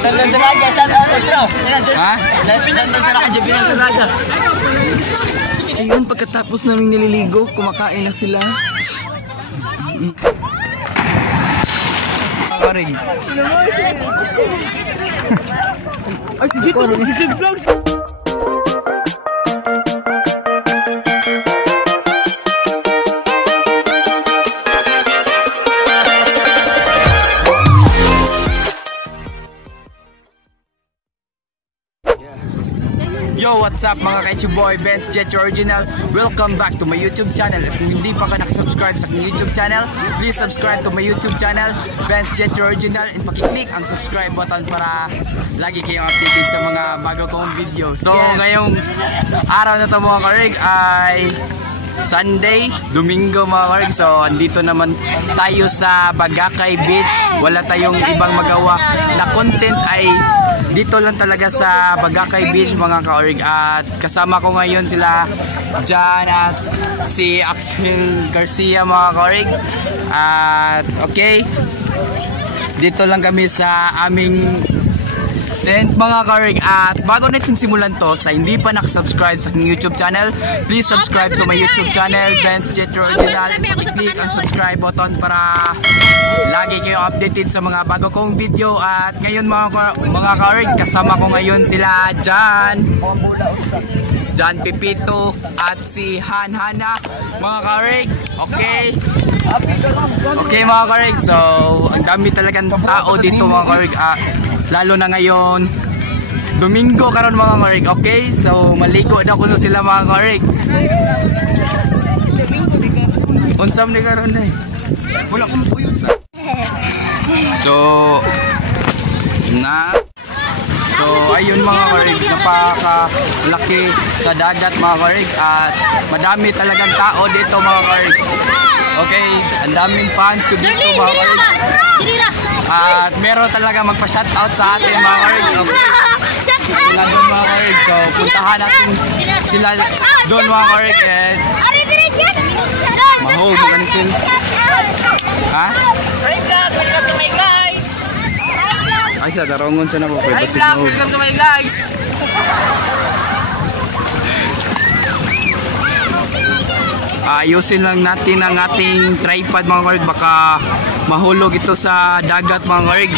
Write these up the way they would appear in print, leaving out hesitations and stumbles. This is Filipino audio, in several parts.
Tandan sa Raga, shout out Petro. Ha? Tandan sa Raga, Jabinan sa Raga. Ayun, pagkatapos namin nililigo, kumakain na sila. Karing. Ay, si Vlogs. Yo, what's up mga ka-YouTube boy, Benz Jet Original. Welcome back to my YouTube channel. If hindi pa ka nakasubscribe sa aking YouTube channel, please subscribe to my YouTube channel, Benz Jet Original, and pakiclick ang subscribe button para lagi kayong updated sa mga bago kong video. So, ngayong araw na to mga karig ay Sunday, Domingo mga karig. So, andito naman tayo sa Bagakay Beach. Wala tayong ibang magawa na content ay dito lang talaga sa Bagakay Beach mga ka-orig. At kasama ko ngayon sila Jan at si Axel Garcia mga ka-orig. At okay, dito lang kami sa aming tent mga ka-orig. At bago natin simulan to, sa hindi pa nakasubscribe sa aking YouTube channel, please subscribe to my YouTube channel, Benz Jet Original. Click ang subscribe button para lagi kayo updated sa mga bago kong video. At ngayon mga ka-orig, kasama ko ngayon sila Jan Pipito at si Hana mga ka-orig. Okay. Okay mga ka-orig, so ang dami talagang tao dito mga ka-orig. Lalo na ngayon Domingo karon mga ka-orig. Okay, so maligo na kuno sila mga ka-orig. Unsam ni karon day. Wala kong puyo sa. So ayun mga ka-orig, napakalaki sa dagat mga ka-orig at madami talagang tao dito mga ka-orig. Okay, ang daming fans ko dito mga ka-orig. At meron talaga magpa-shoutout sa atin mga ka-orig. Okay. Sila doon mga ka-orig. So puntahan natin sila doon mga ka-orig. Mahog mga sila. Ha? Hi vlog, welcome to my guys. Ay sa tarongon sa na po. Hi vlog, welcome to my guys. Ayusin lang natin ang ating tripod mga karig, baka mahulog ito sa dagat mga karig.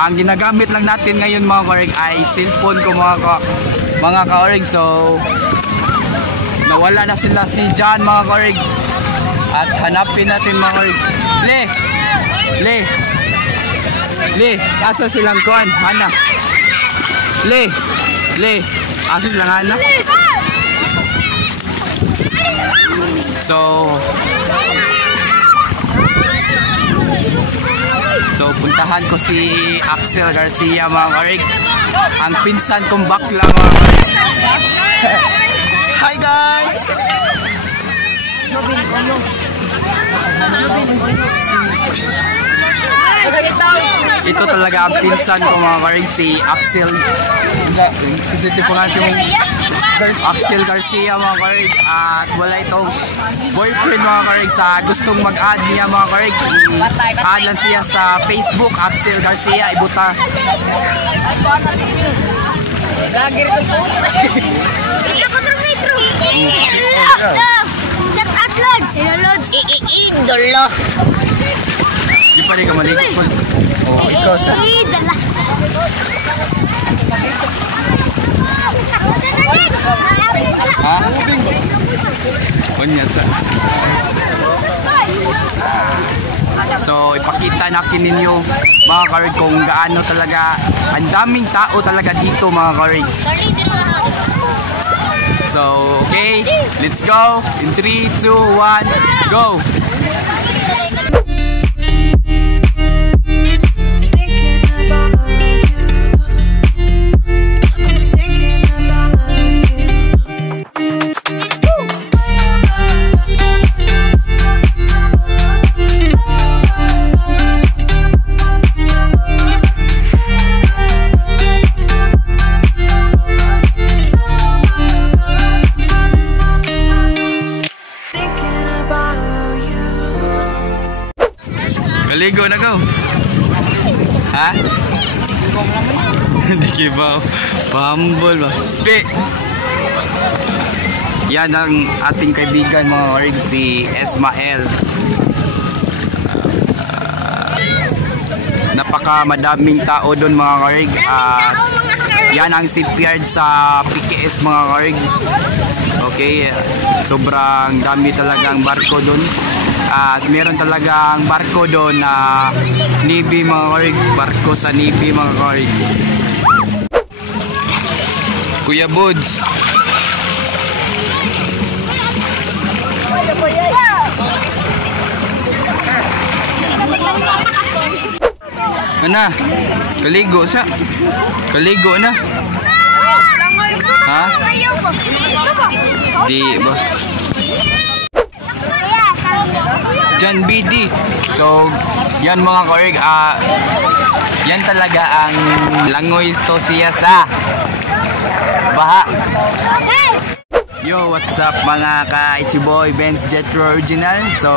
Ang ginagamit lang natin ngayon mga karig ay cellphone ko mga karig. So nawala na sila si Jan mga karig. At hanapin natin mga karig. Le, asa silang kuan? Hana. Le, asa silang Hana? So puntahan ko si Axel Garcia mga karig, ang pinsan kong bakla mga karig. Hi guys! Ito talaga ang pinsan ko mga karig, si Axel. Kasi ito po nga si Axel Garcia mga karig. At wala itong boyfriend mga karig. Sa gustong mag-add niya mga karig, i-add lang siya sa Facebook, Axel Garcia, ibuta. Lagi rito po. Idolo. Di pa rin ka malikot. Oh, ikaw sa... Ha? Kunya sa... So ipakita natin ninyo mga karig kung gaano talaga ang daming tao talaga dito mga karig. So okay, let's go in 3, 2, 1, go. Maligo na ko. Ha? Hindi kibaw. Pambol ba? Di! Yan ang ating kaibigan mga karig, si Esmael. Napakamadaming tao doon mga karig. Yan ang shipyard sa PKS mga karig. Okay, sobrang dami talagang barko doon. At meron talagang barko doon na Navy mga karig. Barko sa Navy mga karig. Kuya Buds. Ana, kaligo sa. Kaligo na. Ha? Di ba? Jan BD. So, yan mga karig, yan talaga ang langoy to siya sa baha. Yo, what's up mga ka-Ichiboy Benz Jetro Original. So,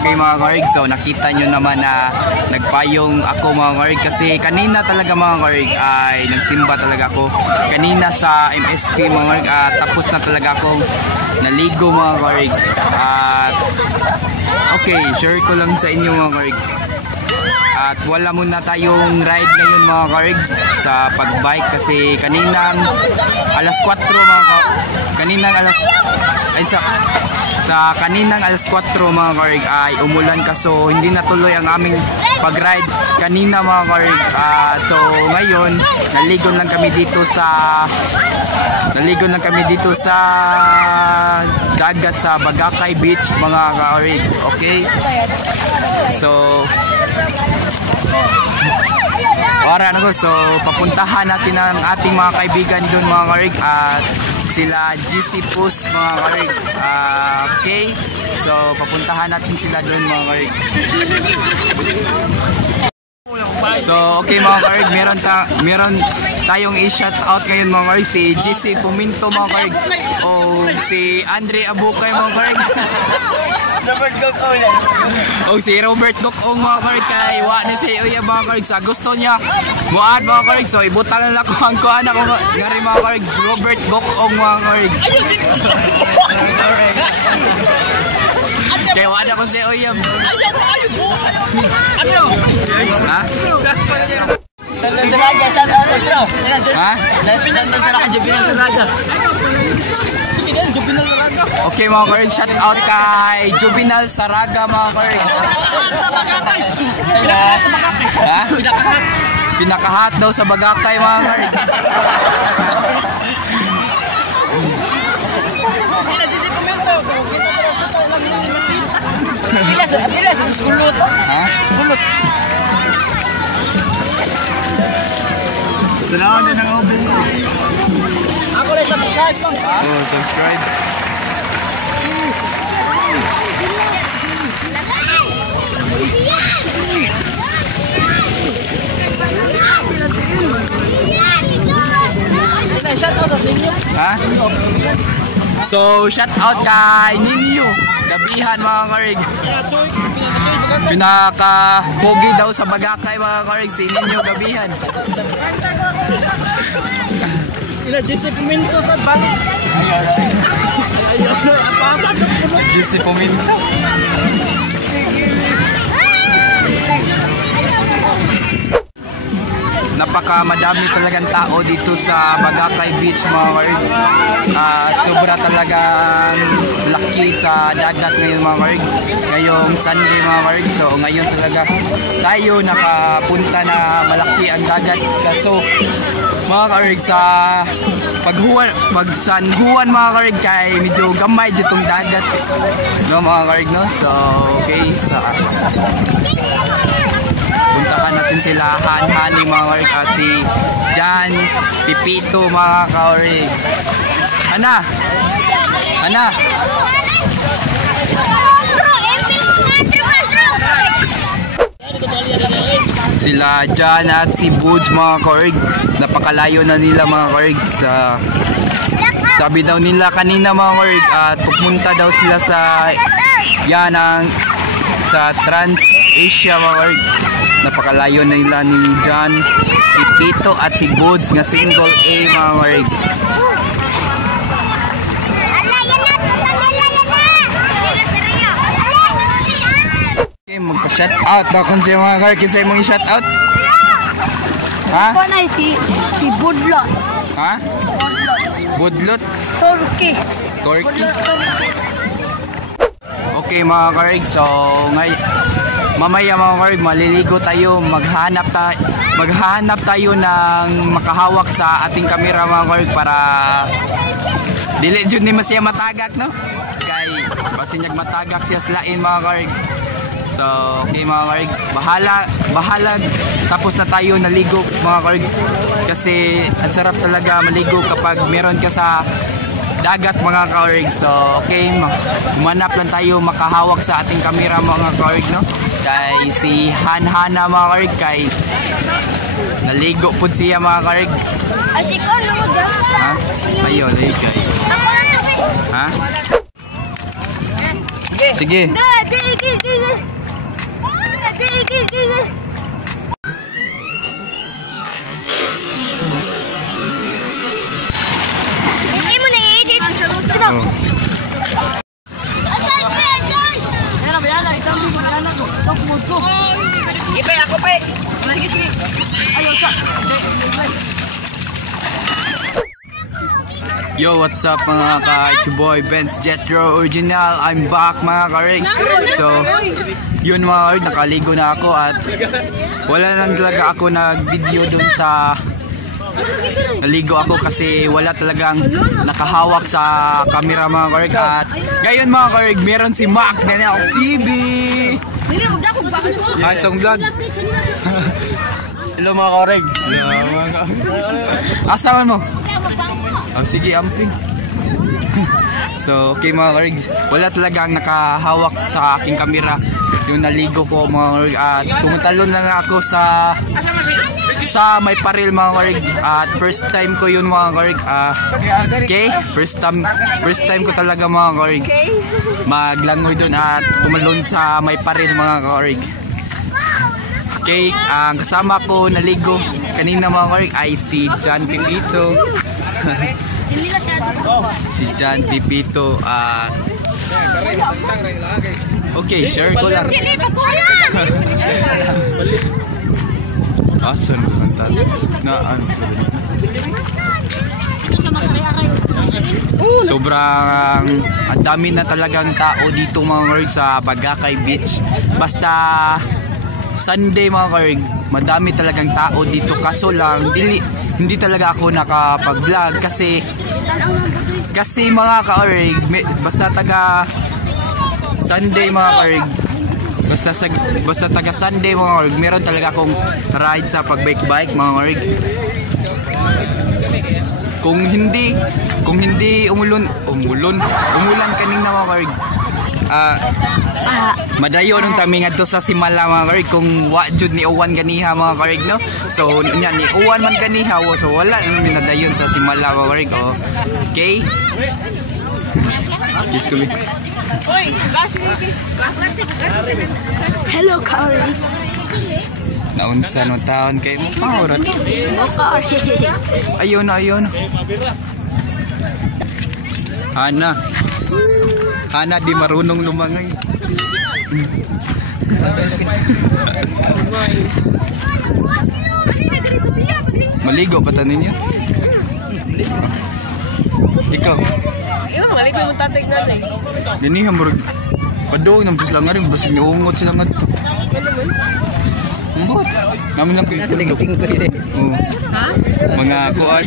okay mga karig. So, nakita nyo naman na nagpayong ako mga karig. Kasi kanina talaga mga karig ay nagsimba talaga ako. Kanina sa MSP mga karig. Tapos na talaga ako naligo mga karig. At okay, share ko lang sa inyo mga karig. At wala muna tayong ride ngayon mga karig sa pagbike kasi kaninang alas 4 mga kaninang alas ay sa kaninang alas 4 mga karig ay umulan kaso hindi natuloy ang aming pag-ride kanina mga karig. So ngayon naligo lang kami dito sa dagat sa Bagakay Beach mga karig. Okay, so wala na ko. So papuntahan natin ang ating mga kaibigan doon mga karig at sila GC Push mga karig. Okay, so papuntahan natin sila doon mga karig. So okay mga karig, meron tayong i-shout out ngayon mga karig, si GC Puminto mga karig o si Andre Abukay mga karig. O si Robert Gokong mga karig kay wa ni si Uya mga karig sa gusto niya muad mga karig. So ibutang lang ako ang kuan ako ngari mga karig, Robert Gokong mga karig. Kaya wa na ko si Uya. Ano? Ha? Tandan sa Raga, shout out bro. Ha? Tandan sa Raga, Juvenal sa Raga. Juvenal sa Raga. Okay mga karig, shout out kay Juvenal Saraga mga karig. Sa Bagakay. Ha? Pinakahat daw sa Bagakay mga karig. Pila sa kulot. Ha? Kulot. Tanawan din ang obeng ko. Ako lang subscribe. Oh, subscribe. Shout out ninyo. Ha? So, shout out kay Ninyo. Gabihan mga karig. Pinaka-pogi daw sa Bagakay mga karig, si Ninyo Gabihan. Ila JC Puminto sa bang. Ayaw. JC Puminto. Napakamadami talagang tao dito sa Bagakay Beach mga karig. Sobra talagang laki sa dagat ngayon mga karig. Ngayong Sunday mga karig. So ngayon talaga tayo nakapunta na malaki ang dagat. Kaso mga karig sa pagsanhuan mga karig kay medyo gamay ditong dagat no mga karig no. So okay, sa puntahan natin sila Han-Hani mga karig at si Jan Pipito mga karig. Ana sila Jan at si Buds mga karig, napakalayo na nila mga karig. Sabi daw nila kanina mga karig at pupunta daw sila sa sa Trans Asia mga karig. napakalayo na nila ni John, si Pito at si Boods nga single A mga karig. Okay, magpa-shout out na kung siya mga karig. Kinsay mong i-shout out? Ha? Ako na si Budlot. Ha? Budlot? Turkey. Turkey? Okay mga karig, so mamaya mga karig, maliligo tayo, maghahanap tayo ng makahawak sa ating kamera mga karig para dili jud ni siya matagak, no? Kay basi nyag matagak siya slain mga karig. So okay mga karig, bahala tapos na tayo naligo mga karig, kasi ang sarap talaga maligo kapag meron ka sa dagat mga kaorig. So okay, humanap lang tayo makahawak sa ating kamera mga kaorig, no? Kay si Hanhana mga kaorig, kay naligo po siya mga kaorig. Asiko na mo dyan. Ha? Ayun, ayun. Ha? Sige. Yo, what's up mga ka-Boy Benz Jetro Original? I'm back mga karig. So, yun mga karig, nakaligo na ako at wala lang talaga ako nag-video dun sa naligo ako kasi wala talagang nakahawak sa camera mga karig. At ngayon mga karig, meron si Max Daniel TV. Hi, isang vlog. Hello mga karig. Asaman mo? Oh, sige, amping. So, okay mga karig, wala talagang nakahawak sa aking kamera yung naligo ko mga karig. At pumuntalon lang ako sa may paril mga karig. At first time ko yun mga karig. Okay, first time ko talaga mga karig maglangoy dun at tumalon sa may paril mga karig. Okay, ang kasama ko naligo kanina mga karig ay si John Pipito. Si John Pipito. Okay, share ko lang. Asan mo kanta? Sobrang ang dami na talagang tao dito mga karig sa Bagakay Beach. Basta Sunday mga karig, madami talagang tao dito. Kaso lang hindi talaga ako nakapag-vlog kasi mga kaorig, basta taga Sunday mga kaorig, basta taga Sunday mga kaorig, meron talaga akong ride sa pagbike mga kaorig. Kung hindi umulan kanina mga kaorig, madayo nung tami nga to sa Simala mga karig, kung wajud ni Owan ganiha mga karig, no? So nya ni Owan man ganiha, so wala nang minadayon sa Simala mga karig. Okay, kiss ko. Hello, Kari. Naunsa no taon kay mo paurat. Ayun. Hana di marunong lumangay. Maligo pa tanin niyo? Ikaw? Maligo yung tatay natin. Gani hamburg. Padong nang sila nga rin, basig niungot sila nga. Umbot. Namin lang ko. Tingin ko din. Ha? Mga kuan.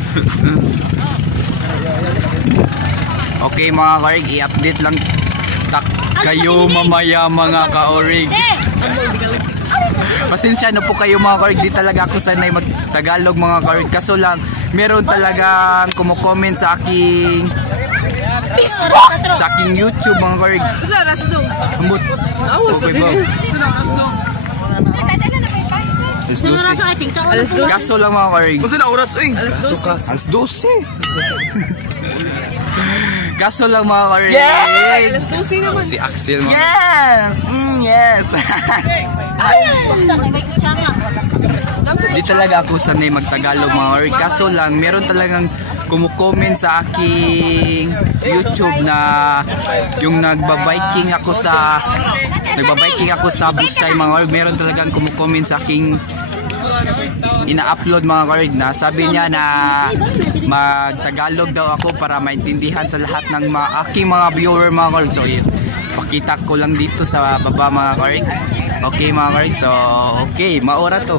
Okay mga karig, i-update lang kayo mamaya mga kaorig. Pasensya na po kayo mga kaorig, di talaga ako sanay mag-Tagalog mga kaorig. Kaso lang, meron talagang kumukomment sa aking YouTube mga kaorig. Ambot. Okay ba? Alas 12. Kaso lang mga kaorig. Kung saan na oras? Alas 12. Alas 12. Kaso lang mga ka-org. Yes! Si Axel mga. Yes! Yes! Di talaga ako sanay magtagalog mga ka-org. Kaso lang, meron talagang kumukomment sa aking YouTube na yung nagbabiking ako sa Busay mga ka-org. Meron talagang kumukomment sa aking ina-upload mga ka-org na sabi niya na magtagalog daw ako para maintindihan sa lahat ng aking mga viewer mga ka-org. So pakita ko lang dito sa baba mga ka-org. Okay mga ka-org, so okay, maura to.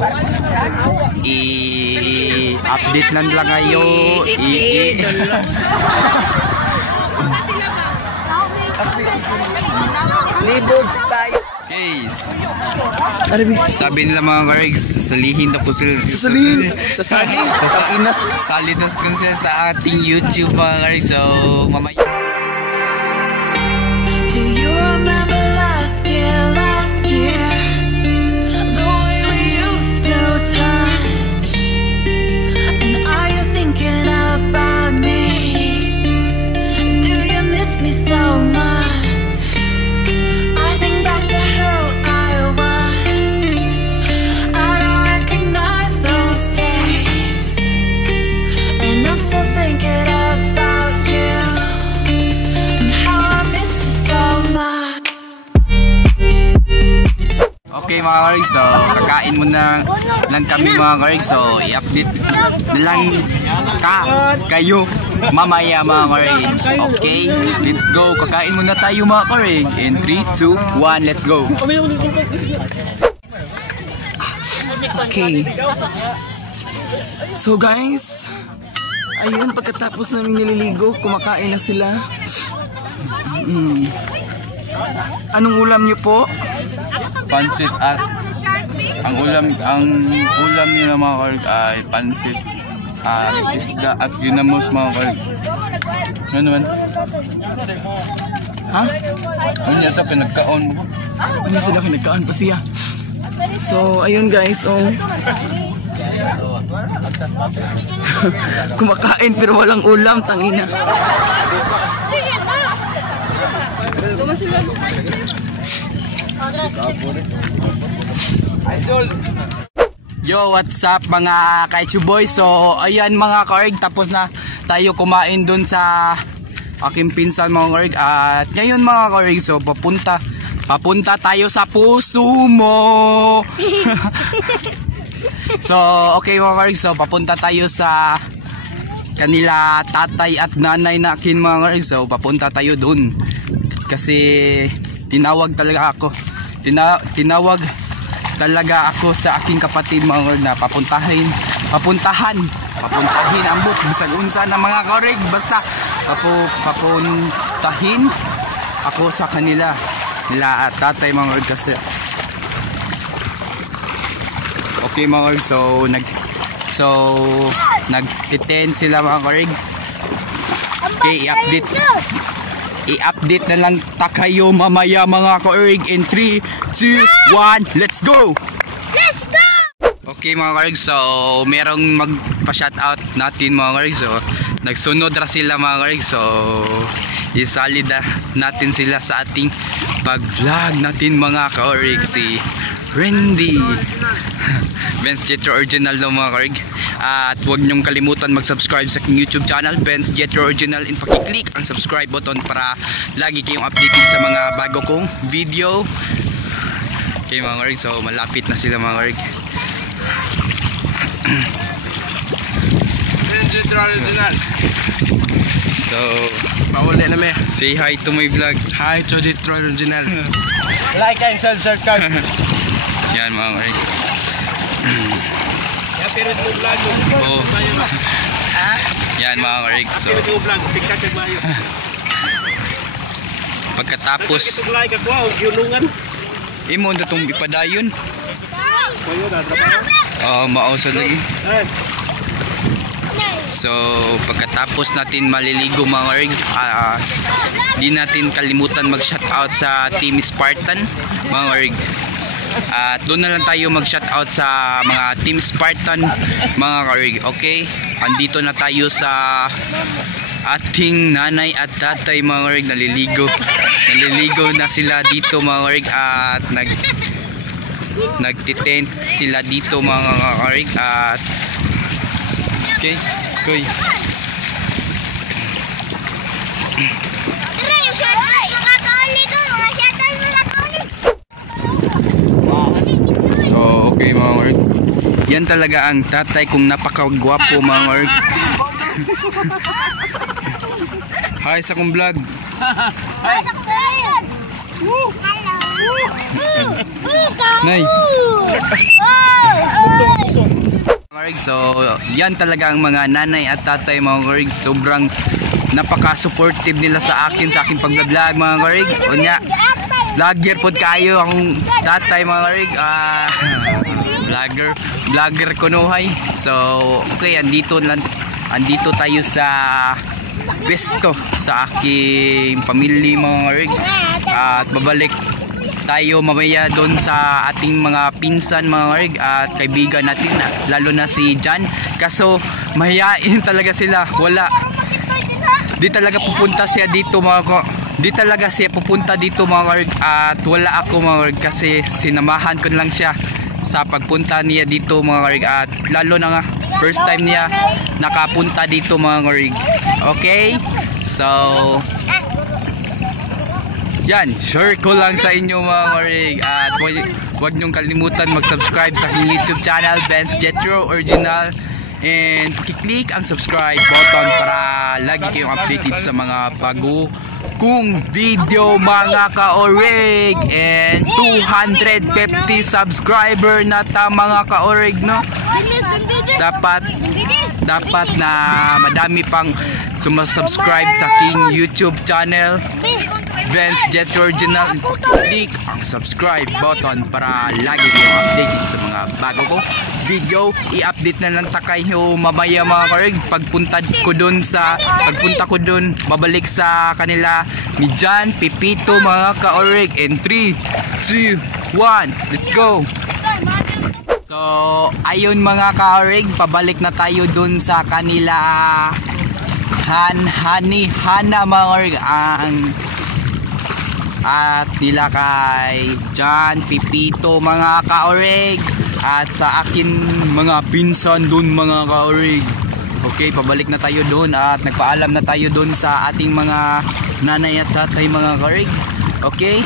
I-update na lang kayo. Libog tayo. Guys, sabi nila mga ka-org, sasalihin na po sila. Sasali? Salid na po sila sa ating YouTube mga ka-org. So mamaya. Do you remember last year, the way we used to touch? And are you thinking about me? Do you miss me so much? I think back to who I was. I don't recognize those days, and I'm still thinking about you and how I miss you so much. Okay mga ka-org, so kakain muna lang kami mga ka-org. So i-update na lang kayo mamaya mga ka-org. Okay, let's go. Kakain muna tayo mga ka-org. In 3, 2, 1, let's go. Okay. So guys, ayun, pagkatapos namin nililigo, kumakain na sila. Anong ulam niyo po? Pansit at ang ulam nila mga ka-org ay pansit at isda at ginamos mga ka-org. Ano naman? Ha? Ano niya sa pinagkaon mo? Ano sila pinagkaan pa siya? So, ayun guys, oh. Kumakain pero walang ulam, tangina. Yo, what's up mga Kaichu Boys? So, ayan mga ka-org, tapos na tayo kumain dun sa aking pinsan mga ka-org. At ngayon mga ka-org, so papunta tayo sa puso mo. So, okay mga ka-org, so papunta tayo sa kanila tatay at nanay na akin mga ka-org. So, papunta tayo dun. Kasi tinawag talaga ako. Tinawag talaga ako sa aking kapatid mga ka-org na papuntahin ambot bisag unsa na mga ka-org, basta papuntahin ako sa kanila at tatay mga ka-org kasi. Okay mga ka-org, so nag-attend sila mga ka-org. Okay, i-update na lang kayo mamaya mga ka-org. In 3, 2, 1, let's go! Okay mga ka-org, so merong magpa-shoutout natin mga ka-org. So nagsunod ra sila mga ka-org. So isalid natin sila sa ating pag-vlog natin mga ka-org. Si Randy Benz Jetro Original no mga ka-org. At huwag niyong kalimutan mag-subscribe sa aking YouTube channel Benz Jetro Original, and pakiclick ang subscribe button para lagi kayong updated sa mga bago kong video. Okay mga ka-org, so malapit na sila mga ka-org. Benz Jetro Original. So Mawala na me. say hi to my vlog. Hi to Jetro Original. Like and subscribe. Yan mga ka-org. Pero ito vlog mo. Oh. Yan mga ka-org, so Ito vlog, sikat kag bayo. pagkatapos Ito like ako, yulungan. imo na itong ipadayon. Bayo na drop. Mausa lagi. Ay, So pagkatapos natin maliligo mga ka-org, di natin kalimutan mag-shoutout sa Team Spartan mga ka-org. At doon na lang tayo mag-shoutout sa mga Team Spartan mga ka-org. Okay, andito na tayo sa ating nanay at tatay mga karig, naliligo na sila dito mga karig, at nagtitent sila dito mga karig. At okay, koy. So okay mga karig, yan talaga ang tatay kong napakagwapo mga karig. Hi sa kong vlog. Nay. So yan talaga ang mga nanay at tatay mga karig. Sobrang napaka-supportive nila sa akin pag-vlog mga karig. Unya, vlogger po kayo ang tatay mga karig. Vlogger kunuhay. So okay, andito tayo sa pwesto sa aking pamilya mga karig. At babalik tayo mamaya doon sa ating mga pinsan mga karig at kaibigan natin, lalo na si Jan. Kaso mahihain talaga sila, di talaga pupunta siya dito mga karig, at wala ako mga karig kasi sinamahan ko lang siya sa pagpunta niya dito mga karig, at lalo na nga first time niya nakapunta dito mga karig. Okay, so yan, share ko lang sa inyo mga karig, at huwag niyong kalimutan mag-subscribe sa aking YouTube channel, Benz Jetro Original, and pakiclick ang subscribe button para lagi kayong updated sa mga bago kong video mga ka-orig. And 250 subscriber na ta mga ka-orig, no? Dapat na madami pang sumasubscribe sa aking YouTube channel, Benz Jetro Original. Click ang subscribe button para lagi kayong updated sa mga bago ko video. I-update na lang kayo mamaya mga karig. Pagpunta ko dun, babalik sa kanila ni Jan, Pipito mga ka-orig. And 3, 2, 1, let's go! So ayun mga ka-orig, pabalik na tayo dun sa kanila Hana mga karig, at nila kay Jan, Pipito mga ka-orig, at sa akin mga pinsan dun mga ka-orig. Okay, pabalik na tayo dun at nagpaalam na tayo dun sa ating mga nanay at tatay mga ka-orig. Okay,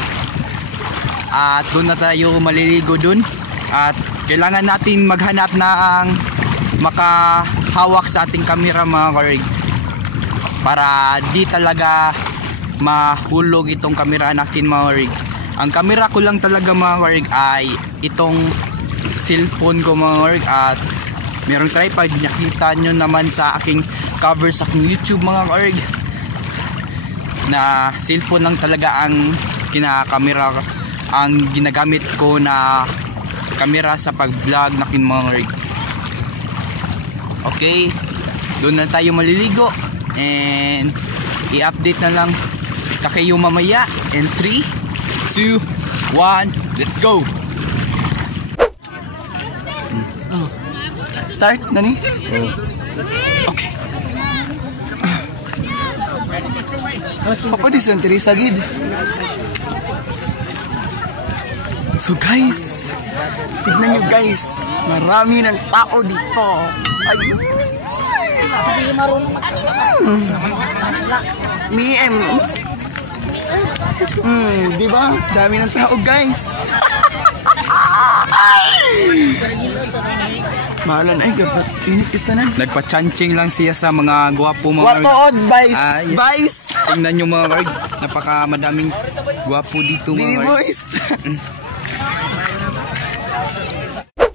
at dun na tayo maliligo dun, at kailangan natin maghanap ng makahawak sa ating camera mga ka-orig, para di talaga mahulog itong kamera natin mga karig. Ang kamera ko lang talaga mga karig ay itong cellphone ko mga karig, at merong tripod. Nakita nyo naman sa aking cover sa aking YouTube mga karig, na cellphone lang talaga ang kinakamera, ang ginagamit ko na kamera sa pag-vlog natin mga karig. Okay, doon na tayo maliligo, and i-update na lang kayo mamaya. And 3, 2, 1, let's go! Start, Nani? Okay. Ako di Santa Teresa gid. So guys, tignan nyo guys, marami ng tao dito. Ayun. Di ba? Dami ng tao guys. Mahalan ay gabat. Init kistanan. Nagpa-chanching lang siya sa mga gwapo mga Wato boys. Yes. Boys. Tingnan nyo mga karig, napaka madaming gwapo dito mga karig. Boys.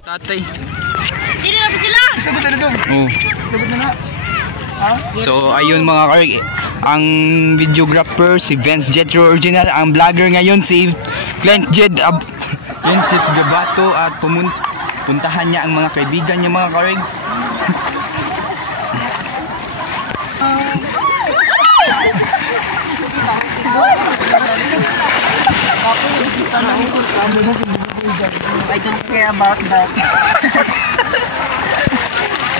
Tatay. Sino na ba sila? Sagot na dong. Oh. Sagot na na. So ayun mga karig, ang videographer si Benz Jetro Original, ang vlogger ngayon si Clint Jed Gabato, at puntahan niya ang mga kaibigan niya mga karig. I don't care about that.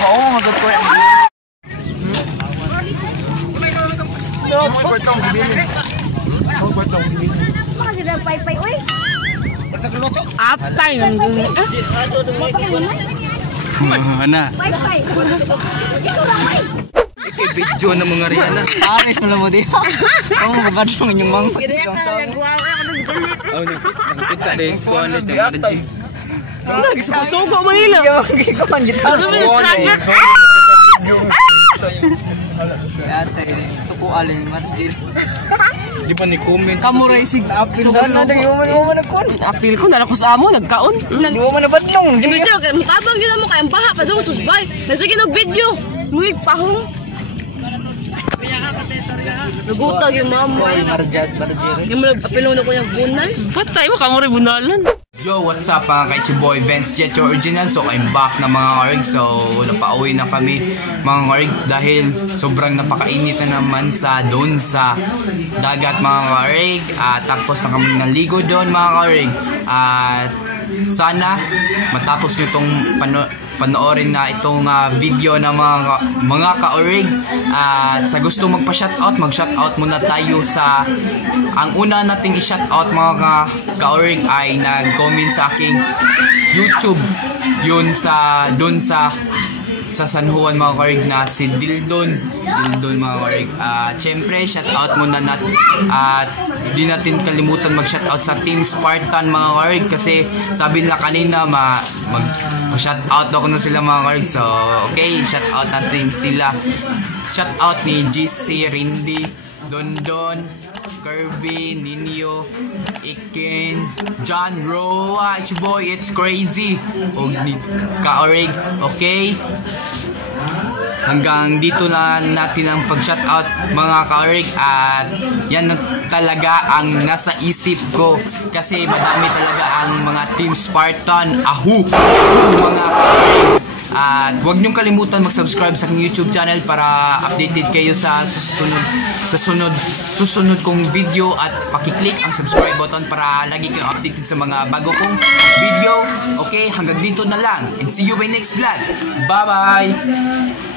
Oo, magagawin. Makasih daw pay-pay, uy. Atay! Mana? Pay-pay. Ito lang, ay. Video na mga Rihanna. Amis mo lang mo di. Oo, kabadlong yung mga. Oh, nakita din ko ano ito. Lagi suko-suko Manila. Gikuan kita. Ate, suko aling matil. Di pa ni comment. Kamu racing apil sana na mo na kon. Apil ko na ako sa amo nagkaon. Di mo man nabadlong. Sige, mutabang yun mo kayang baha pa doon susbay. Nasige ng video. Muig pahong. Nagutag yung mama. Yung mga apilong na ko yung bunal. Patay mo kamu rin bunalan. Yo, what's up mga kaichiboy, Vince Jet your original. So I'm back na mga karig. So napauwi na kami mga karig dahil sobrang napakainit na naman doon sa dagat mga karig. Tapos na kami naligo doon mga karig. At sana matapos nyo itong panoorin na itong video ng mga ka-orig. At sa gusto magpa-shoutout, mag-shoutout muna tayo sa ang una nating i-shoutout mga ka-orig ay nag-comment sa aking YouTube yun doon sa San Juan mga ka-orig na si Dildon mga ka-orig. Syempre shoutout muna natin at di natin kalimutan mag-shoutout sa Team Spartan mga ka-orig kasi sabi nila kanina mag-shoutout ako na sila mga ka-orig. So okay, shoutout natin sila. Shoutout ni GC, Rindy, Dondon, Kirby, Ninyo, Iken, John Roa, it's your boy, it's crazy. O ni ka-orig, okay? Hanggang dito na natin ang pag-shoutout mga ka-orig at yan na talaga ang nasa isip ko kasi madami talaga ang mga Team Spartan. Mga ka-orig. At huwag niyong kalimutan mag-subscribe sa aking YouTube channel para updated kayo sa susunod kong video at pakiclick ang subscribe button para lagi kayo updated sa mga bago kong video. Okay, hanggang dito na lang and see you by next vlog. Bye bye!